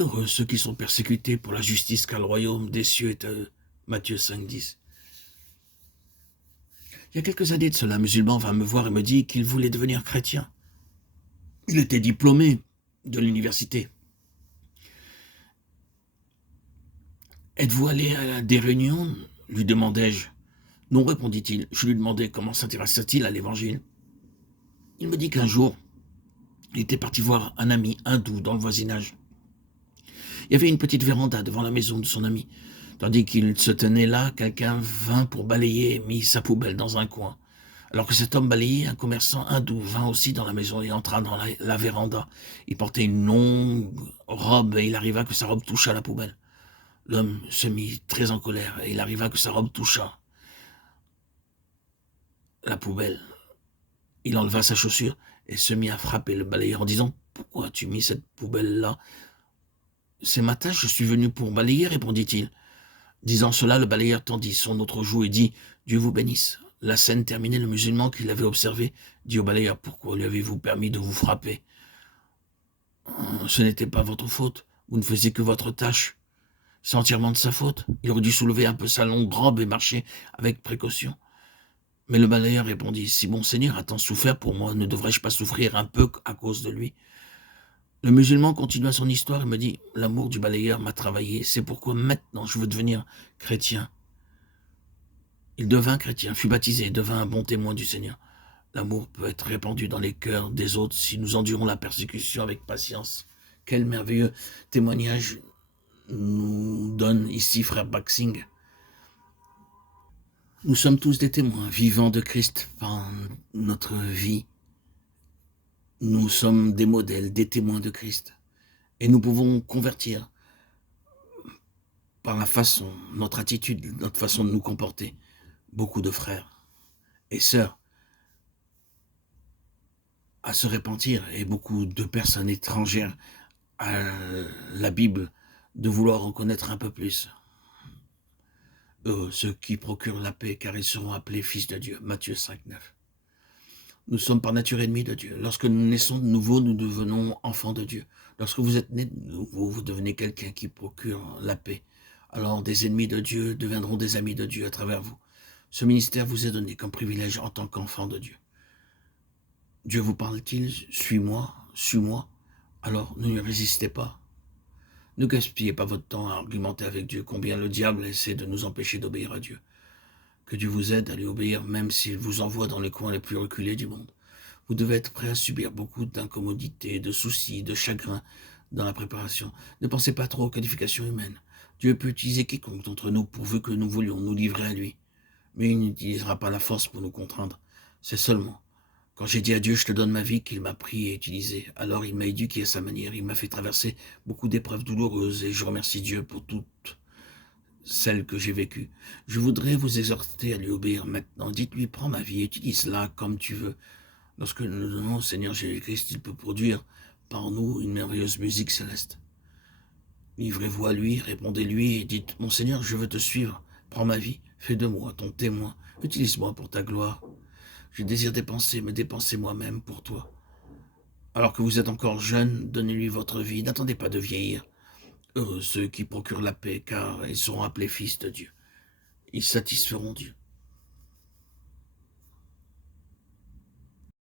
Heureux ceux qui sont persécutés pour la justice, car le royaume des cieux est à eux. Matthieu 5, 10. Il y a quelques années de cela, un musulman vint me voir et me dit qu'il voulait devenir chrétien. Il était diplômé de l'université. Êtes-vous allé à des réunions lui demandai-je. Non, répondit-il. Je lui demandai comment s'intéressait-il à l'évangile. Il me dit qu'un jour, il était parti voir un ami hindou dans le voisinage. Il y avait une petite véranda devant la maison de son ami. Tandis qu'il se tenait là, quelqu'un vint pour balayer et mit sa poubelle dans un coin. Alors que cet homme balayait, un commerçant hindou vint aussi dans la maison et entra dans la véranda. Il portait une longue robe et il arriva que sa robe toucha la poubelle. L'homme se mit très en colère et il arriva que sa robe toucha la poubelle. Il enleva sa chaussure et se mit à frapper le balayeur en disant « Pourquoi as-tu mis cette poubelle-là » ? « C'est ma tâche, je suis venu pour balayer, répondit-il. Disant cela, le balayeur tendit son autre joue et dit « Dieu vous bénisse ». La scène terminée, le musulman qui l'avait observé dit au balayeur « Pourquoi lui avez-vous permis de vous frapper ? Ce n'était pas votre faute, vous ne faisiez que votre tâche. C'est entièrement de sa faute. Il aurait dû soulever un peu sa longue robe et marcher avec précaution. » Mais le balayeur répondit « Si mon Seigneur a tant souffert pour moi, ne devrais-je pas souffrir un peu à cause de lui ?» Le musulman continua son histoire et me dit « L'amour du balayeur m'a travaillé, c'est pourquoi maintenant je veux devenir chrétien. » Il devint chrétien, fut baptisé et devint un bon témoin du Seigneur. L'amour peut être répandu dans les cœurs des autres si nous endurons la persécution avec patience. Quel merveilleux témoignage nous donne ici frère Baxing. Nous sommes tous des témoins vivants de Christ par notre vie. Nous sommes des modèles, des témoins de Christ. Et nous pouvons convertir par la façon, notre attitude, notre façon de nous comporter, beaucoup de frères et sœurs à se repentir et beaucoup de personnes étrangères à la Bible de vouloir en connaître un peu plus. Eux, ceux qui procurent la paix, car ils seront appelés fils de Dieu. Matthieu 5, 9. Nous sommes par nature ennemis de Dieu. Lorsque nous naissons de nouveau, nous devenons enfants de Dieu. Lorsque vous êtes nés de nouveau, vous devenez quelqu'un qui procure la paix. Alors des ennemis de Dieu deviendront des amis de Dieu à travers vous. Ce ministère vous est donné comme privilège en tant qu'enfant de Dieu. Dieu vous parle-t-il ? Suis-moi, suis-moi. Alors ne lui résistez pas. Ne gaspillez pas votre temps à argumenter avec Dieu, combien le diable essaie de nous empêcher d'obéir à Dieu. Que Dieu vous aide à lui obéir même s'il vous envoie dans les coins les plus reculés du monde. Vous devez être prêt à subir beaucoup d'incommodités, de soucis, de chagrins dans la préparation. Ne pensez pas trop aux qualifications humaines. Dieu peut utiliser quiconque d'entre nous pourvu que nous voulions nous livrer à lui. Mais il n'utilisera pas la force pour nous contraindre. C'est seulement quand j'ai dit à Dieu, je te donne ma vie, qu'il m'a pris et utilisé. Alors il m'a éduqué à sa manière, il m'a fait traverser beaucoup d'épreuves douloureuses et je remercie Dieu pour toutes celles que j'ai vécues. Je voudrais vous exhorter à lui obéir maintenant. Dites-lui, prends ma vie, utilise-la comme tu veux. Lorsque nous donnons au Seigneur Jésus-Christ, il peut produire par nous une merveilleuse musique céleste. Livrez-vous à lui, répondez-lui et dites, mon Seigneur, je veux te suivre. Prends ma vie, fais de moi ton témoin. Utilise-moi pour ta gloire. Je désire me dépenser moi-même pour toi. Alors que vous êtes encore jeune, donnez-lui votre vie, n'attendez pas de vieillir. Heureux ceux qui procurent la paix, car ils seront appelés fils de Dieu. Ils satisferont Dieu.